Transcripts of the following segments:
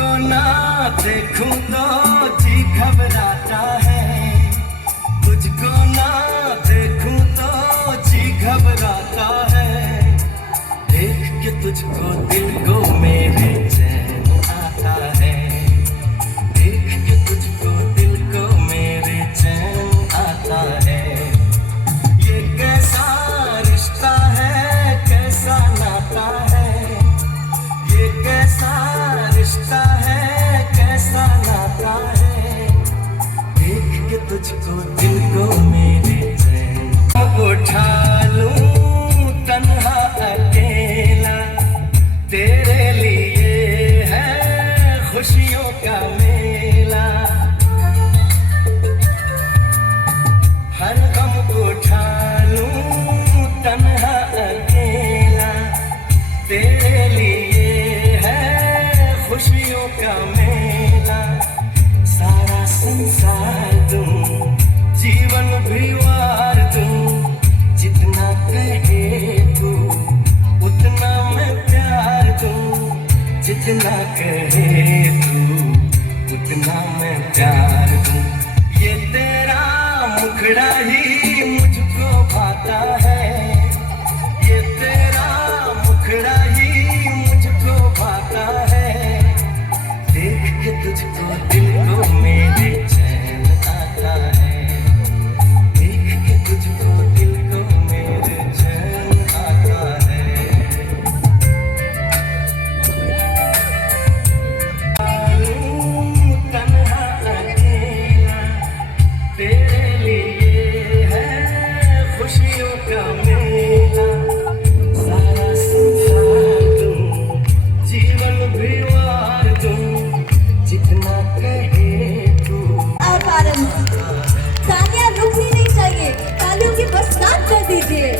तुझको ना देखूं तो जी घबराता है, तुझको ना देखूं तो जी घबराता है, देख के तुझको दिल को मेरे चैन आता है, देख के तुझको दिल को मेरे चैन आता है। ये कैसा रिश्ता है, कैसा नाता है, ये कैसा रिश्ता है, कैसा नाता है, देख के तुझको दिल को मेरे चैन उठा लूं तन्हा अकेला, तेरे लिए है खुशियों का मेला, हर गम उठा लूं तन्हा अकेला, तेरे लिए है खुशियों का मेला, सारा संसार दूं, जीवन भी वार दूं, जितना कहे तू उतना मैं प्यार दूं, जितना कहे तू उतना मैं प्यार दूं। ये तेरा मुखड़ा ही मुझको भाता है, ये तेरा मुखड़ा ही मुझको भाता है, देख के तुझको दिल को मेरे चैन आता है, देख के तुझको दिल को मेरे चैन आता है। तन्हा अकेला, तेरे लिए है खुशियों का मेला, सारा संसार दूं, जीवन भी वार दूं, जितना कहे तू। और पेरेंट्स, तालियां रुकनी नहीं चाहिए, तालियों की बरसात कर दीजिए।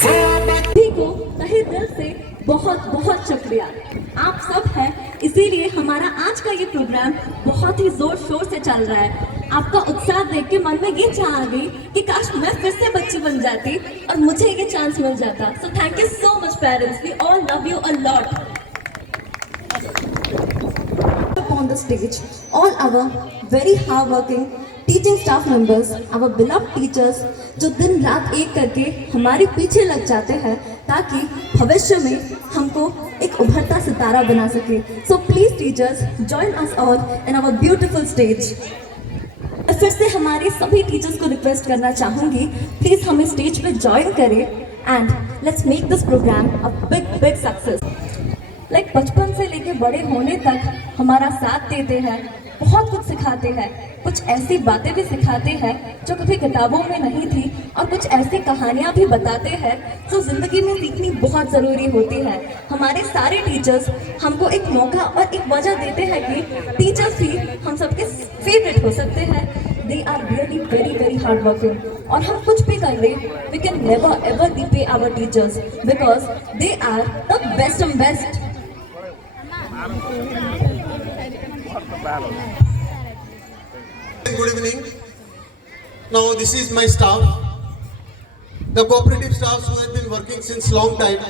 सभी को तहे दिल से बहुत बहुत शुक्रिया। आप सब हैं, इसीलिए हमारा आज का ये प्रोग्राम बहुत ही जोर शोर से चल रहा है। आपका उत्साह देख के मन में ये चाह आ गई कि काश मैं फिर से बच्ची बन जाती और मुझे ये चांस मिल जाता। So thank you so much parents, we all love you a lot. On the stage, all our very hard-working teaching staff members, our beloved teachers, जो दिन रात एक करके हमारे पीछे लग जाते हैं ताकि भविष्य में हमको एक उभरता सितारा बना सके। So please teachers, join us all in our beautiful stage. फिर से हमारे सभी टीचर्स को रिक्वेस्ट करना चाहूँगी, प्लीज़ हमें स्टेज पे ज्वाइन करें and let's make this program a big success. Like बचपन से लेके बड़े होने तक हमारा साथ देते हैं, बहुत कुछ सिखाते हैं, कुछ ऐसी बातें भी सिखाते हैं जो कभी किताबों में नहीं थी और कुछ ऐसी कहानियाँ भी बताते हैं जो ज़िंदगी में सीखनी बहुत ज़रूरी होती है। हमारे सारे टीचर्स हमको एक मौका और एक वजह देते हैं कि टीचर्स भी हम सबके फेवरेट हो सकते हैं। They are really very hard working और हम कुछ भी कर ले, we can never ever repay our teachers because they are the best and best. Good evening. Now this is my staff, the cooperative staffs who have been working since long time,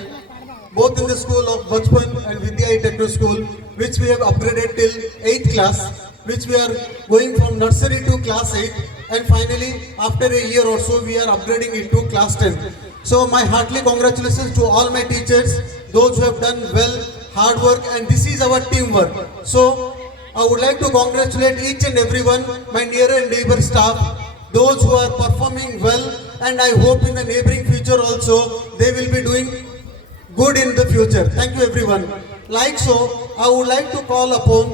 both in the school of Bachpan and Vidya Techno School, which we have upgraded till 8th class, which we are going from nursery to class 8, and finally after a year or so we are upgrading into class 10. So my heartily congratulations to all my teachers, those who have done well, hard work, and this is our teamwork. So I would like to congratulate each and everyone, my near and neighbor staff, those who are performing well, and I hope in the neighboring future also they will be doing good in the future. Thank you everyone. Like so, I would like to call upon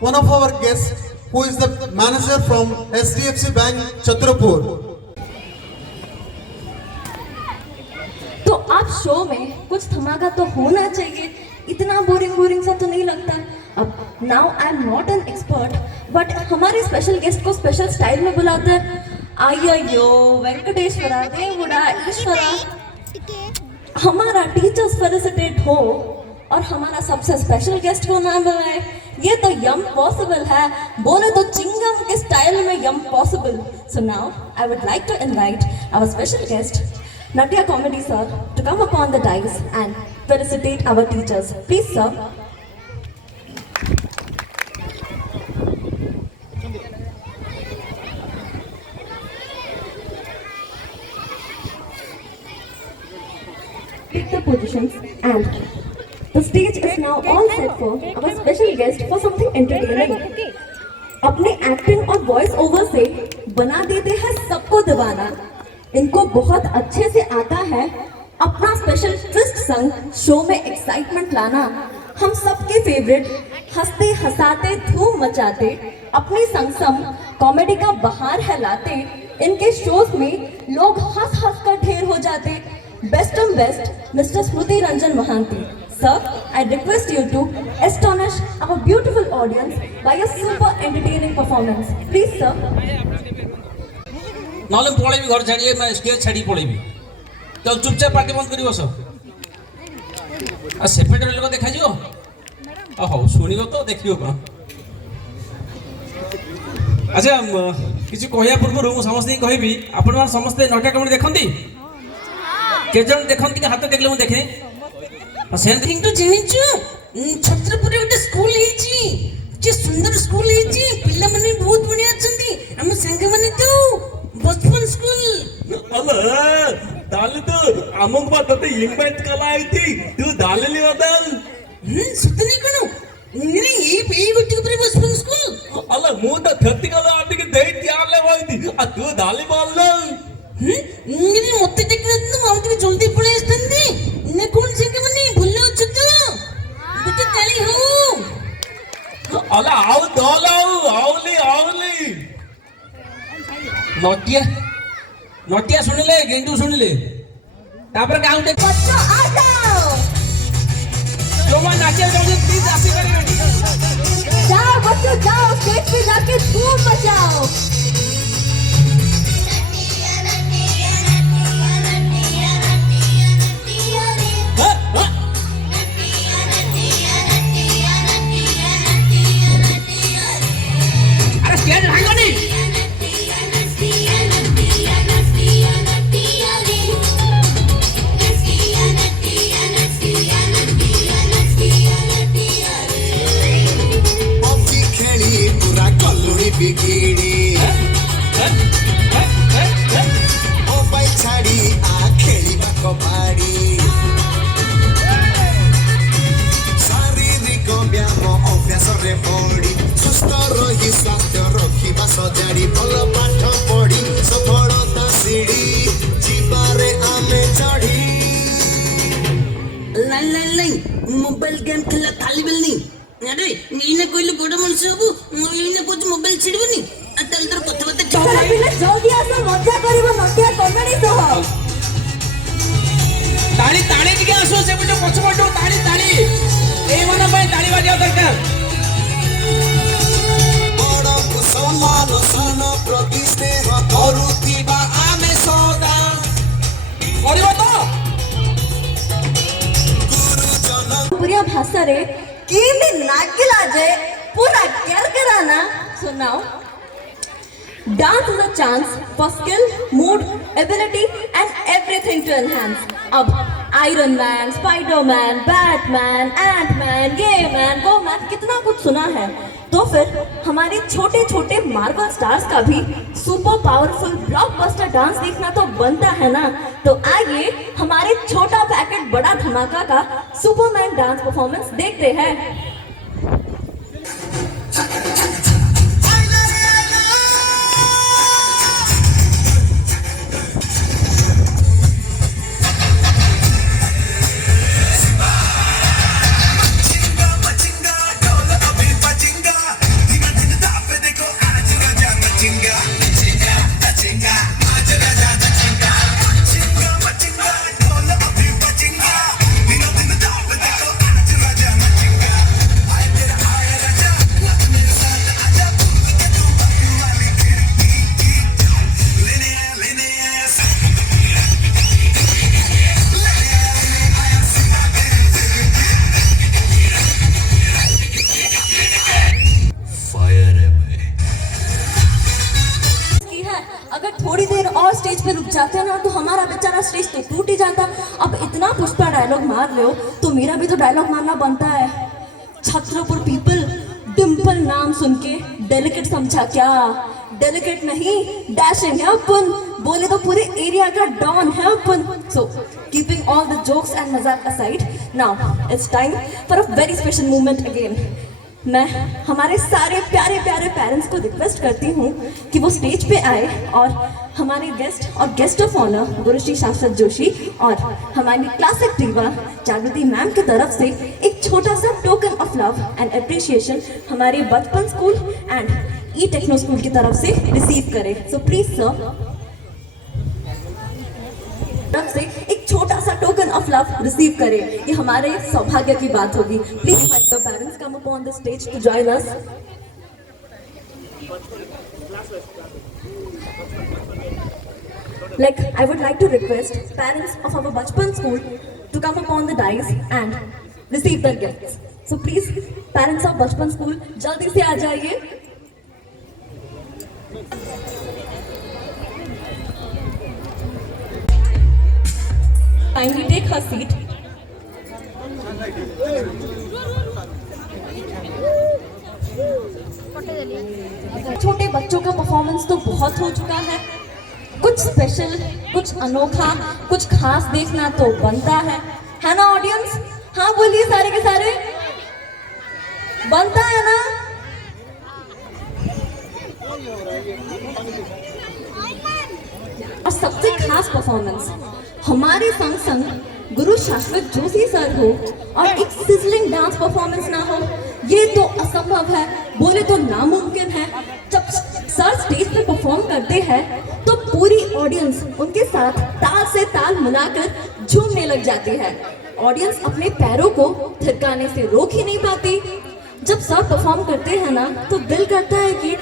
one of our guests who is the manager from SDFC Bank, Chhatrapur. तो आप show में कुछ धमाका तो होना चाहिए, इतना boring सा तो नहीं लगता। अब now I am not an expert but हमारे स्पेशल गेस्ट को स्पेशल स्टाइल में बुलाते हैं। आयो वेंकटेश्वरा देवुड़ा ईश्वरा, हमारा टीचर्स फेलिसिटेट हो और हमारा सबसे स्पेशल गेस्ट को ना बुलाए, ये तो यम पॉसिबल है, बोले तो चिंगम के स्टाइल में यम possible. So now I would like to invite our special guest, Natya Comedy sir, to come upon the dais and felicitate our teachers. Please sir. Take the positions and the stage is now all set for our special guest for something entertaining. अपने acting और voice over से बना देते हैं सबको दीवाना. इनको बहुत अच्छे से आता है अपना स्पेशल ट्विस्ट संग शो में एक्साइटमेंट लाना. हम सबके फेवरेट हंसते हंसाते धूम मचाते अपनी संगसम कॉमेडी का बहार है लाते. इनके शोज में लोग हंस हंस कर ढेर हो जाते. Best and best mister Smriti Ranjan Mohanty. Sir, I request you to astonish our beautiful audience by a super entertaining performance. Please, sir. नॉले पळेबी घर छाड़ी मैं स्टेज छाड़ी पळेबी तो चुपचाप पार्टी बंद करी बस आ सेपरेट लोक देखा जियो हो सुनियो तो देखियो कोन. अच्छा किछि कहया पूर्व मु समस्त कहबी आपण मान समस्त नटिया कमेडी देखंती के जन देखंती के हाथ टेकले मु देखे सेंथिंग तो जेनिचु छत्रपुरी गोटे स्कूल हेची जे सुंदर स्कूल हेची पिल्ला माने बहुत बढ़िया अछंती हम संग माने तो बचपन स्कूल अरे दाल तो अमुक बात तो इनवाइट कला आई थी तू दाल ले बदल सुतनी कनो मेरे ये पे गोटे ऊपर बचपन स्कूल अल्लाह मु तो थत्ती कला आदि के दे तैयार ले वाई थी आ तू दाल बोल ले मेरे मोते देखना तो हम तो जल्दी पळे आस्तंदी ने कौन से के मने भूलो छतो बेटे ताली हो अल्लाह आओ दौल आओली नटिया सुनिले गेंडू सुनिले तापर गाउँ देख बच्चों आ जाओ. जो मैं नाचे जाऊंगी प्लीज आसी करिए. जाओ बच्चों जाओ, स्टेज पे जाके धूम मचाओ. अरे स्टेज भागो नहीं बिगिड़ी मोबाइल छाड़ी आ खेलिबा कबाड़ी शारीरिक व्यायाम अभ्यास रे पड़ी सुस्थ रही स्वास्थ्य रखिबा सजाड़ी भल पाठ पढ़ी सफलता सीढ़ी जीवारे आमे चढ़ी लाई मोबाइल गेम खेला ताली बेलनी अरे नीने कोइले बड़ मनुष्य हबु नीने कुछ मोबाइल छिड़बनी अतल तर कथा बता चला पिले जल्दी आसो, मजा करिवो नटिया कमेडी सह. ताली ताली के आसो से जो पछपटो ताली ए मन भाई ताली बाजिया दरकार बड़ कुसमान सन प्रति स्नेह करुतिबा आमे सदा करिवो तो गुरुजन पूरा भाषा रे केंदी नागिला जे पूरा करकराना. So now dance is a chance for skill, mood, ability and everything to enhance. अब Iron Man, Spider-Man, Batman, Ant-Man, ये man, वो man, कितना कुछ सुना है. तो फिर हमारे छोटे छोटे मार्वल स्टार्स का भी सुपर पावरफुल ब्लॉकबस्टर डांस देखना तो बनता है ना. तो आइए हमारे छोटा पैकेट बड़ा धमाका का सुपरमैन डांस परफॉर्मेंस देखते हैं. स्टेज पे रुक जाते ना तो हमारा बेचारा स्टेज तो टूट ही जाता। अब इतना पुष्पा डायलॉग मार रहे हो तो मेरा भी तो डायलॉग मारना बनता है। छत्रपुर पीपल डिम्पल नाम सुन के डेलिकेट समझा क्या? डेलिकेट नहीं, डैशिंग है अपन, बोले तो पूरे एरिया का डॉन है अपन। So keeping all the jokes and मजाक aside, now it's time for a very special moment again. मैं हमारे सारे प्यारे प्यारे पेरेंट्स को रिक्वेस्ट करती हूँ कि वो स्टेज पे आए और हमारे गेस्ट और गेस्ट ऑफ ऑनर गुरुश्री शाश्वत जोशी और हमारी क्लासिक टीवा जागृति मैम की तरफ से एक छोटा सा token of love and appreciation हमारे Bachpan school and E techno school की तरफ से रिसीव करें। सो प्लीज सर, तरफ से एक छोटा सा टोकन ऑफ लव रिसीव करें, ये हमारे सौभाग्य की बात होगी। Please my your parents come up on the stage to join us. Like, I would like to request parents of our Bachpan school to come upon the dais and receive their gifts. So please, parents of Bachpan school, जल्दी से आ जाइए। Kindly take her seat. छोटे बच्चों का performance तो बहुत हो चुका है, कुछ स्पेशल, कुछ अनोखा, कुछ खास देखना तो बनता है ना ऑडियंस? हाँ बोलिए सारे के सारे, बनता है ना? और सबसे खास परफॉर्मेंस हमारे संग संग गुरु शाश्वत जोशी सर हो और एक सिजलिंग डांस परफॉर्मेंस ना हो, ये तो असंभव है, बोले तो नामुमकिन है। जब सर स्टेज पे परफॉर्म करते हैं तो पूरी ऑडियंस उनके साथ ताल से ताल मिलाकर झूमने लग जाती है। ऑडियंस अपने पैरों को थिरकाने से रोक ही नहीं पाती। जब सर परफॉर्म करते हैं ना तो दिल करता है कि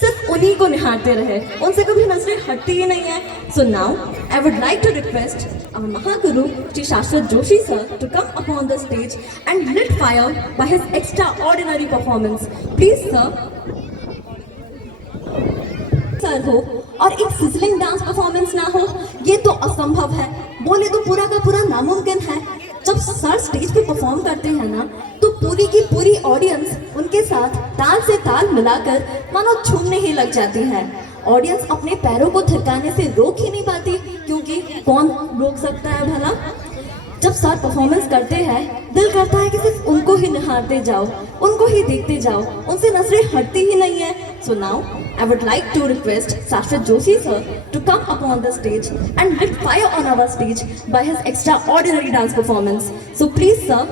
सिर्फ उन्हीं को निहारते रहे, उनसे कभी नजरें हटती ही नहीं है। So now I would like to request our Mahaguru Shri Shashwat Joshi sir to come upon the stage and lit fire by his extraordinary performance. Please sir. Sir हो और एक सिजलिंग डांस परफॉर्मेंस ना हो, ये तो असंभव है, बोले तो पूरा का पूरा नामुमकिन है। जब सर स्टेज पे परफॉर्म करते हैं ना तो पूरी की पूरी ऑडियंस उनके साथ ताल से ताल मिलाकर मानो झूमने ही लग जाती है। ऑडियंस अपने पैरों को थिरकाने से रोक ही नहीं पाती, क्योंकि कौन रोक सकता है भला? जब सर परफॉर्मेंस करते हैं दिल करता है कि सिर्फ उनको ही निहारते जाओ, उनको ही देखते जाओ, उनसे नजरें हटती ही नहीं है। So now I would like to request Shashwat Joshi sir to come upon the stage and lit fire on our stage by his extraordinary dance performance. So please sir,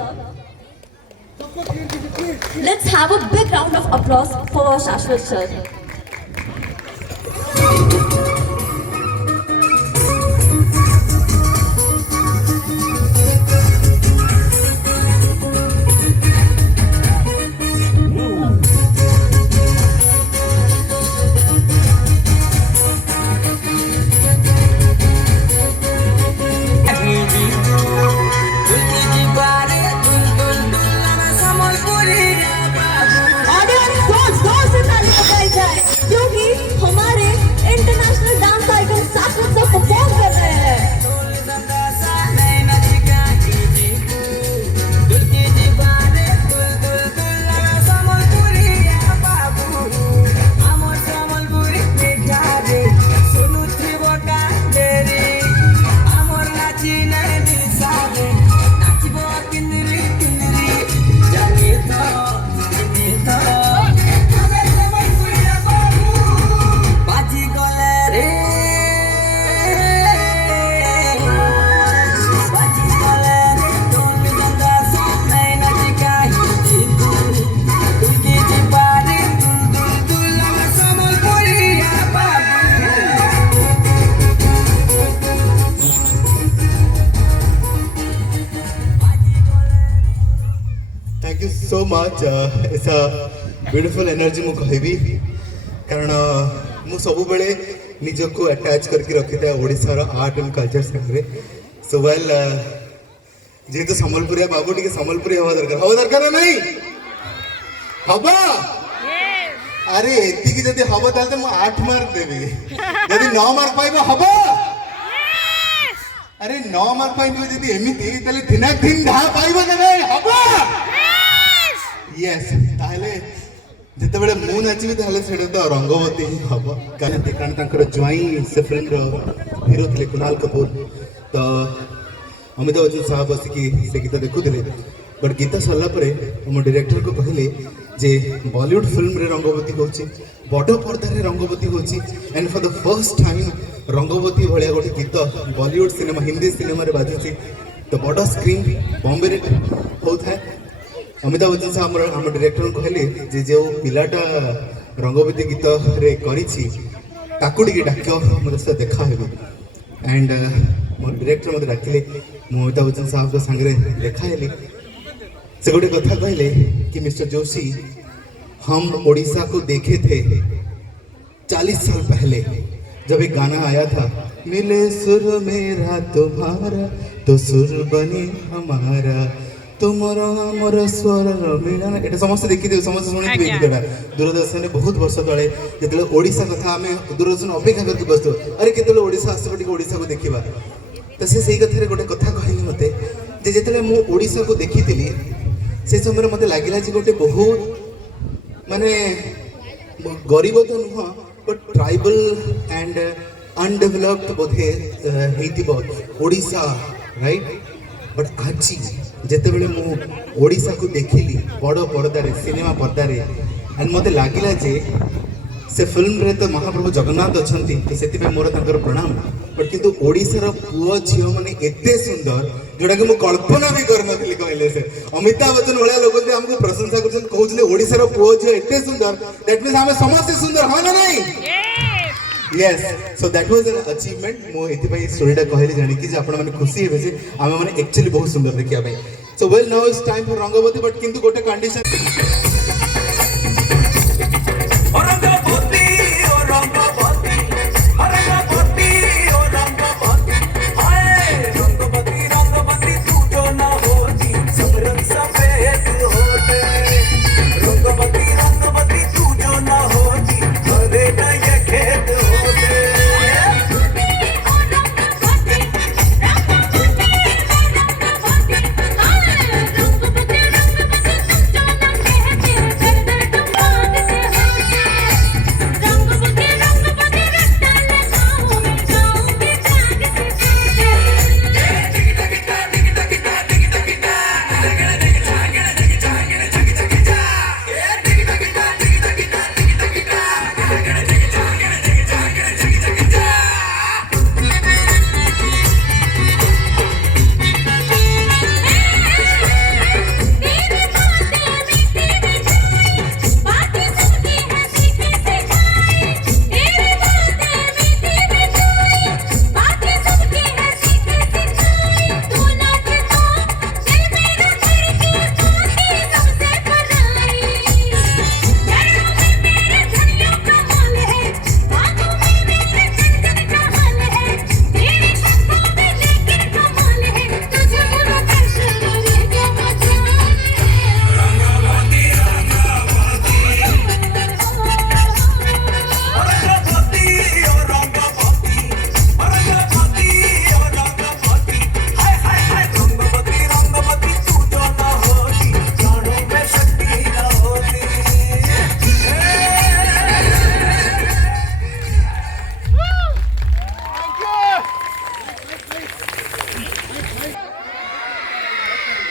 let's have a big round of applause for Shashwat sir. क्योंकि हमारे international dance icon शाश्वत sir perform कर रहे हैं। Thank you so much. ऐसा beautiful energy मु कहबी, कारण मु सब बेले निजको अटैच करके रखी था ओडिशार आर्ट एंड कल्चर साथे। सो वेल जेहेतु सम्बलपुरिया बाबू टी सम्बलपुरी हवा दरकार ना नहीं हवा? अरे एति जदि हवा ताले मु 8 मार्क देबी, जदि 9 मार्क पाइबो हवा। अरे 9 मार्क पाइबो जदि एमिति तले दिना दिन धा पाइबो ना नहीं हबो यस ताहले जते बेले मु नाचिबी ताहले सेटा तो रंगवती ही हबो कारण तांकर ज्वाई से फिल्म रो हीरो थे कुणाल कपूर तो अमिताभ बच्चन साहब बस की से गीत देखुले बट गीत सरला परे हम डायरेक्टर को कहले जे बॉलीवुड फिल्म रे रंगवती होची बड़ पर्दा रे रंगवती होची and for the first time Rangabati भलिया गोटे गीत बॉलीवुड सिनेमा हिंदी सिनेमा रे बाजुची तो बड़ स्क्रीन बॉम्बे रे होता है अमिताभ बच्चन साहब हम डायरेक्टर को कहले जे जो पिलाटा रंगवती गीत रे करिछि ताकू टिके डाक्यो मते से देखा हेबो एंड मोर डायरेक्टर मते डाकिले मु अमिताभ बच्चन साहब के संगे देखा हेली से गोटे कथा कहले कि मिस्टर जोशी हम ओडिशा को देखे थे 40 साल पहले जब एक गाना आया था मिले सुर मेरा तुम्हारा तो सुर बने हमारा तुमर मोर स्वर मिलन एटा समस्त देखि दे समस्त सुनि दे गीतटा दूरदर्शन ने बहुत वर्ष तळे जेतले ओडिशा कथा हमें दूरदर्शन अपेक्षा करके बसतो अरे केतले ओडिशा आसे बटी ओडिशा को देखिबा तो से सही कथा रे गोटे कथा कहली मते जे जेतले मु ओडिशा को देखितिली से समय मते लागिला जे गोटे बहुत माने गरीब तो नुह but tribal and undeveloped Bodhe हेतिबो Odisha right but आज जेते बेले मु ओडिशा को देखिली बड़ पर्दा रे सिनेमा पर्दा रे एंड मते लागिला जे से फिल्म रे तो महाप्रभु जगन्नाथ अछंती तो सेति पे मोर तांकर प्रणाम बट किंतु ओडिसा रो पुओ झियो माने एते सुंदर जोडा के मु कल्पना भी कर नथली कहले से अमिताभ बच्चन वाला लोग जे हमको प्रशंसा करछन कहउछले ओडिसा रो पुओ झियो एते सुंदर दैट मींस हमें समस्त सुंदर हो ना नहीं yes so that was an achievement मो एति पई स्टोरीटा कहली जानि कि जे आपण माने खुशी हेबे जे आमे माने एक्चुअली बहुत सुंदर देखिया भाई so well now it's time for Rangabati but किंतु गोटे कंडीशन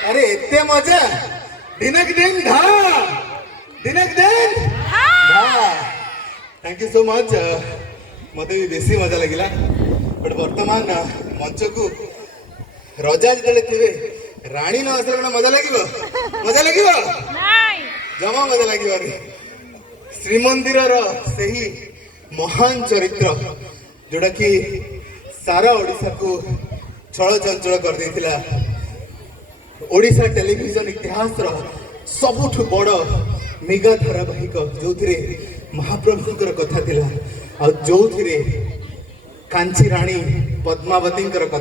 अरे इतने मजा दिनक दिन धा दिनक दिन धा थैंक यू सो मच मत भी बेसी मजा लगिला बट वर्तमान मंच को रजा जतले थिबे रानी न आसले कोन मजा लागिबो जमा मजा लागिबारी श्रीमंदिर रो सही महान चरित्र जोड़ा कि सारा ओडिसा को छल चंचल कर देथिला ओडिशा टेलीविजन इतिहास रो सबुठ बड़ मेगा धारावाहिक जो महाप्रभुंकर कथा थिला आ जो कांची रानी पद्मावती कथा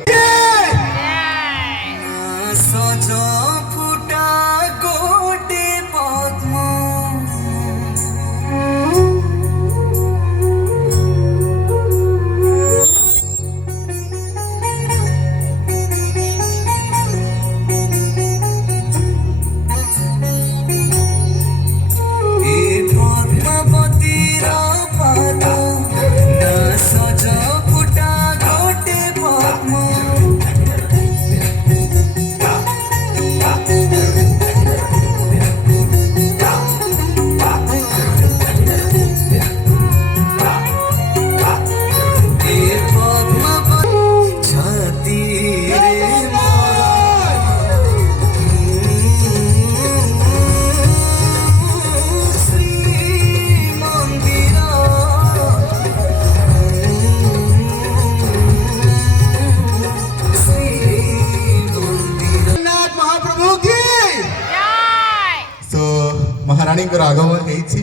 आगमन ହେଇଛି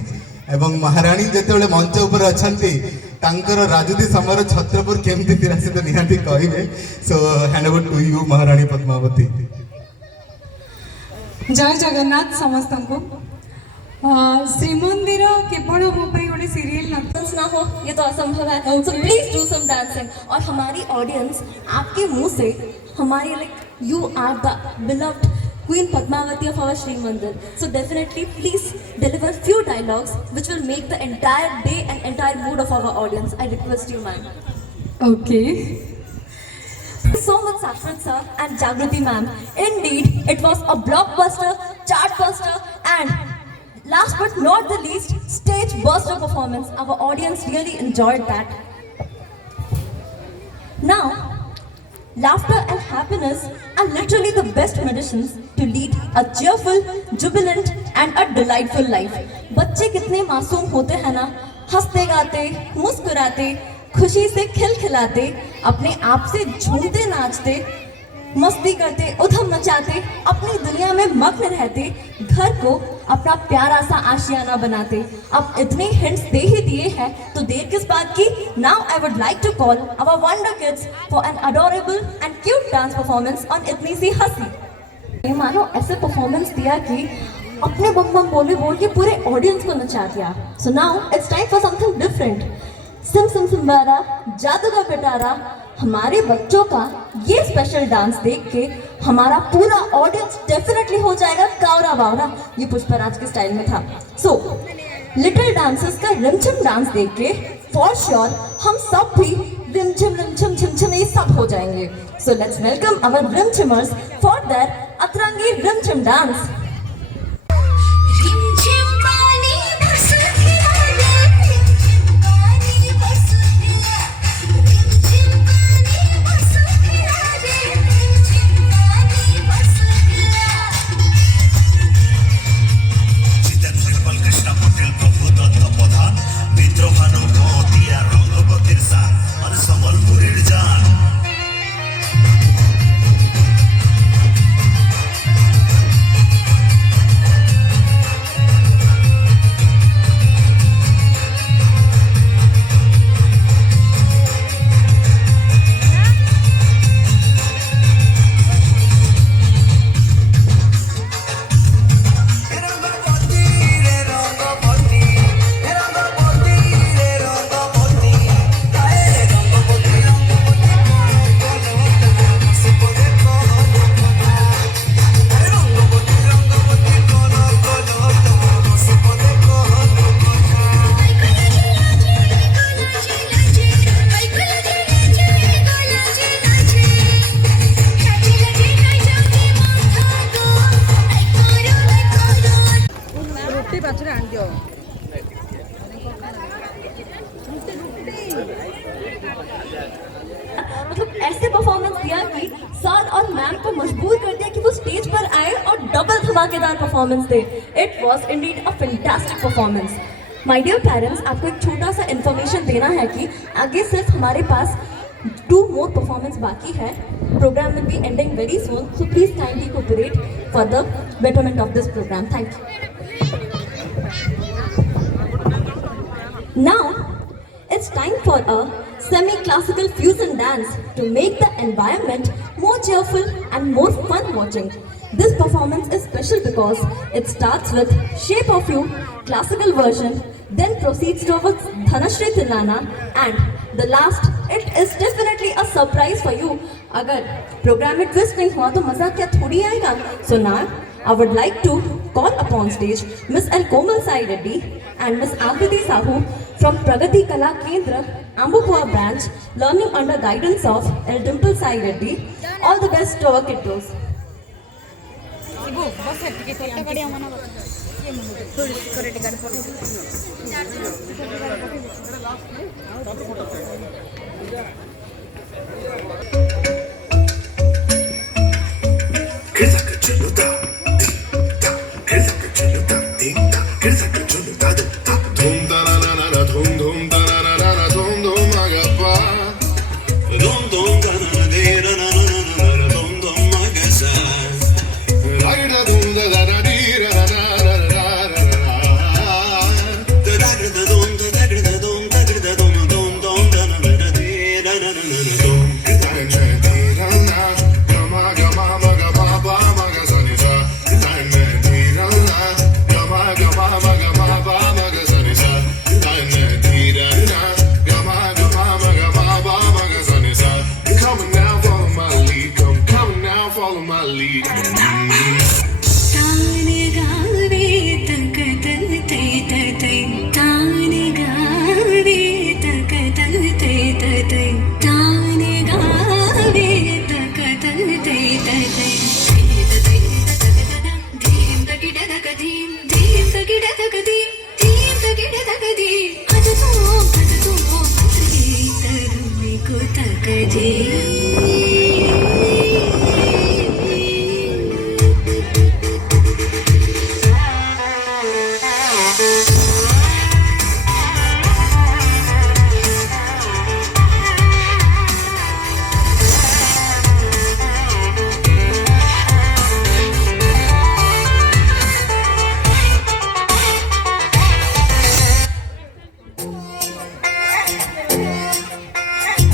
ଏବଂ महाराणी ଯେତେବେଳେ ମଞ୍ଚ ଉପରେ ଅଛନ୍ତି ତାଙ୍କର ରାଜୁତି ସମର ଛତ୍ରପୁର କେମିତି ଥିଲା ସେ ତ ନିହାତି କହିବେ so hand over to you Maharani Padmavati. जय जगन्नाथ समस्त को श्रीमंदिर केवल मो गोटे सीरियल डांस ना हो ये तो असंभव है, so please do some dancing. और हमारी ऑडियंस आपके मुंह से हमारी like you are the beloved Queen Padmavati of our Sri Mandir, so definitely please deliver few dialogues which will make the entire day and entire mood of our audience. I request you, ma'am. Okay. So much Saffron sir and Jagruti ma'am. Indeed, it was a blockbuster, chartbuster, and last but not the least, stage burster performance. Our audience really enjoyed that. Now, laughter and happiness are literally the best medicines to lead a cheerful, jubilant and a delightful life. बच्चे कितने मासूम होते हैं ना, हंसते गाते, मुस्कुराते, खुशी से खिलखिलाते, अपने आप से झूमते नाचते, मस्ती करते, उधम मचाते, अपनी दुनिया में मग्न रहते, घर को अपना प्यारा सा आशियाना बनाते। अब इतने हिंट्स दे ही दिए हैं तो देर किस बात की। Now I would like to call our wonder kids for an adorable and cute dance performance on इतनी सी हंसी। ये मानो ऐसे परफॉर्मेंस दिया कि अपने बम बम बोले बोल के पूरे ऑडियंस को नचा दिया। So now it's time for something different. सिम सिम सिम्बारा जादू का पिटारा, हमारे बच्चों का ये स्पेशल डांस देख के हमारा पूरा ऑडियंस डेफिनेटली हो जाएगा कावरा बावरा। ये पुष्पराज के स्टाइल में था। सो लिटिल डांसर्स का रिमझिम डांस देख के फॉर श्योर हम सब भी रिमझिम झिमझिम ये सब हो जाएंगे। सो लेट्स वेलकम अवर रिमझिमर्स फॉर देयर अतरंगी रिमझिम डांस। मतलब ऐसे परफॉर्मेंस दिया कि सर और मैम को मजबूर कर दिया कि वो स्टेज पर आए और डबल धमाकेदार परफॉर्मेंस दे। It was indeed a fantastic performance. My dear parents, आपको एक छोटा सा इन्फॉर्मेशन देना है कि आगे सिर्फ हमारे पास 2 more परफॉर्मेंस बाकी है। Programme will be ending very soon, so please kindly cooperate for the betterment of this programme. Thank you. Now it's time for a semi-classical fusion dance to make the environment more cheerful and more fun watching. This performance is special because it starts with Shape of You, classical version, then proceeds towards Dhanashri Tilana, and the last, it is definitely a surprise for you. अगर program में twist नहीं हुआ तो मजा क्या थोड़ी आएगा? So now I would like to call upon stage Miss L. Komal Sai Reddy and Miss Akriti Sahu from Pragati Kala Kendra, Ambupua branch, learning under guidance of L. Dimple Sai Reddy. All the best to our kiddos.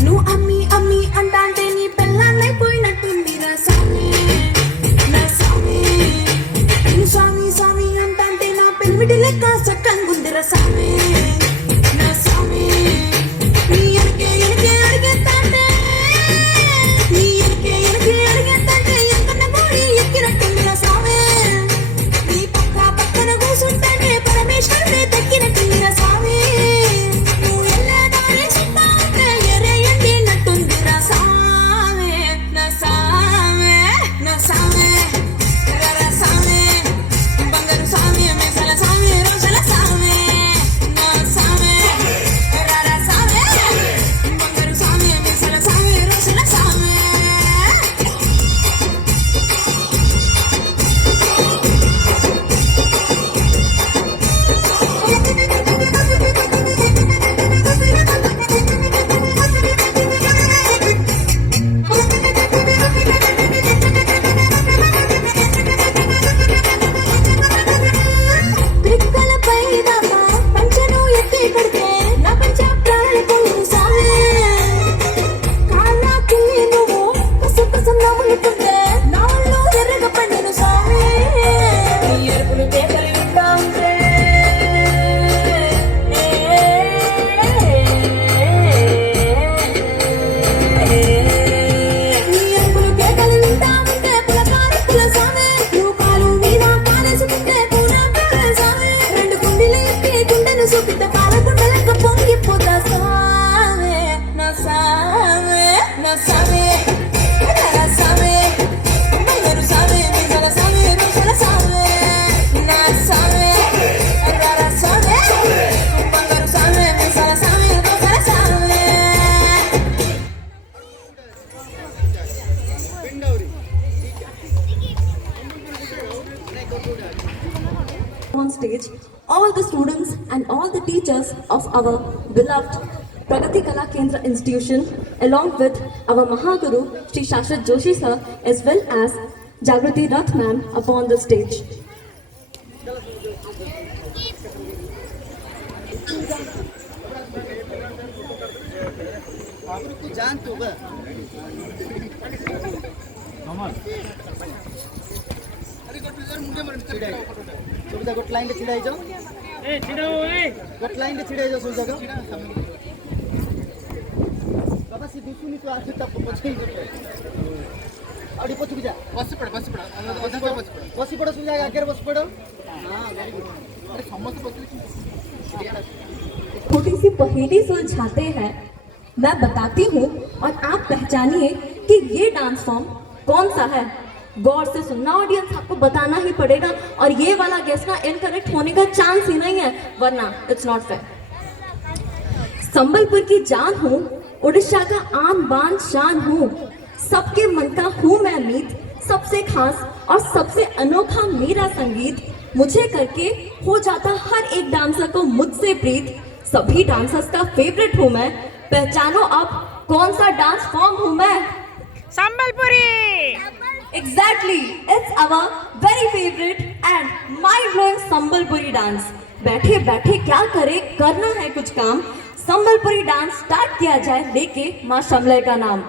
నువ్వు అమ్మి అమ్మి అంటాంటే నీ పెళ్ళాన్నైపోయినట్టుందిరా స్వామి నా స్వామి నువ్వు స్వామి స్వామి అంటాంటే నా పెళ్ళిటి లెక్క చక్కంగుందిరా స్వామి నా స్వామి నీ ఎనకే ఎనకే అడిగేస్తాంటే నీ ఎనకే ఎనకే అడిగేస్తాంటే ఎంకన్న గోడి ఎక్కినట్టుందిరా స్వామి నీ పక్క పక్కన కూసుంటానే పరమేశ్వరుడే దక్కినట్టుందిరా స్వామి నువ్వు ఎల్లదారి సుత్తా ఉంటే ఎరే ఎండినట్టుందిరా స్వామి నా స్వామి నా స్వామి రర స్వామి బంగారు స్వామి మీసాల స్వామి రోజుల స్వామి నా స్వామి రర స్వామి బంగారు స్వామి మీసాల స్వామి రోజుల స్వామి త్రిక్కలపై దాకా పంచను ఎత్తి కడితే నా పంచ ప్రాణులకు సావే కాళ్ళకి నువ్వు కసం నవ్వులుతుంటే నా ఒళ్ళు ఎర్రగా పండిన సావే నీ ఎరుపులు తేకలు వింటా ఉంటే నీ ఎరుపులు కేకలు వింటా ఉంటే పులకారు పుల సావే నువ్వు కాలు మీద కాలేసుకుంటే పూనాకార సావే రెండు గుండెలు ఎత్తి గుండెను చూపితే పాలకుండ లెక్క పొంగిపోతా సావే నా సావే నా సావే నా సావే బంగారు సావే మీసాల సావే రోజుల సావే నా సావే రర సావే బంగారు సావే మీసాల సావే రోజుల సావే On stage, all the students and all the teachers of our beloved Pragati Kala Kendra institution, along with our Mahaguru Shri Shashwat Joshi sir, as well as Jagrati Rath ma'am upon the stage. सुविधा गोट line छिड़ा जाओ गोट line छिड़ा जाओ सुविधा को बाबा सी दुसुनी तो आसे तब पछई गटे अड़ी पछ जा बस पड़ बस पड़ सुविधा आगे बस पड़ो हां वेरी गुड अरे समस्त बस छोटी सी पहेली सुलझाते हैं, मैं बताती हूँ और आप पहचानिए कि ये डांस फॉर्म कौन सा है। गौर से सुनना ऑडियंस, आपको बताना ही पड़ेगा और ये वाला गेस ना इनकरेक्ट होने का चांस ही नहीं है, वरना इट्स नॉट फेयर। संबलपुर की जान हूँ, उड़ीसा का आन बान शान हूँ, सबके मन का हूँ मैं मीत, सबसे खास और सबसे अनोखा मेरा संगीत, मुझे करके हो जाता हर एक डांसर को मुझसे प्रीत, सभी डांसर्स का फेवरेट हूँ मैं, पहचानो अब कौन सा डांस फॉर्म हूँ मैं। Sambalpuri Exactly, it's our very favorite and mind-blowing Sambalpuri dance. बैठे बैठे क्या करे, करना है कुछ काम, संबलपुरी डांस स्टार्ट किया जाए लेके माँ शमले का नाम।